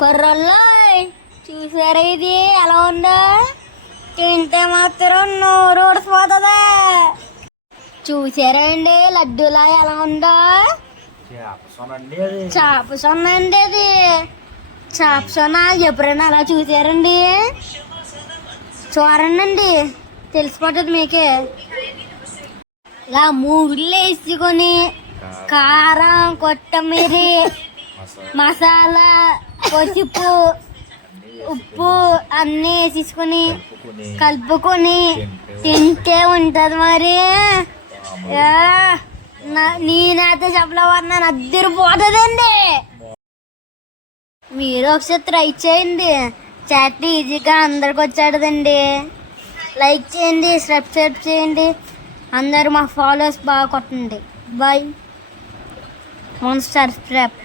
కుర్రోళ్ళు చూసారా ఇది ఎలా ఉందో? తింటే మాత్రం నోరు ఊడిపోతుందా? చూసారా అండి లడ్డూలా ఎలా ఉందో? చేప సొన్న అండి అది. చేప సొన్న ఎప్పుడైనా అలా చూసారండి? చూడండి తెలిసిపోతుంది మీకే. ఇలా మూగుళ్ళు వేసుకొని కారం కొత్తిమీర మసాలా పసుపు ఉప్పు అన్నీ వేసేసుకొని కలుపుకొని తింటే ఉంటుంది మరి. నేనైతే చెప్పలేవన్నా అద్దరిపోతుందండి. మీరు ఒకసారి ట్రై చేయండి. చాట్ ఈజీగా అందరికి వచ్చాడుదండి. లైక్ చేయండి, సబ్స్క్రైబ్ చేయండి. అందరూ మా ఫాలోవర్స్ బాగా కొట్టండి. బాయ్. సబ్స్క్రైబ్.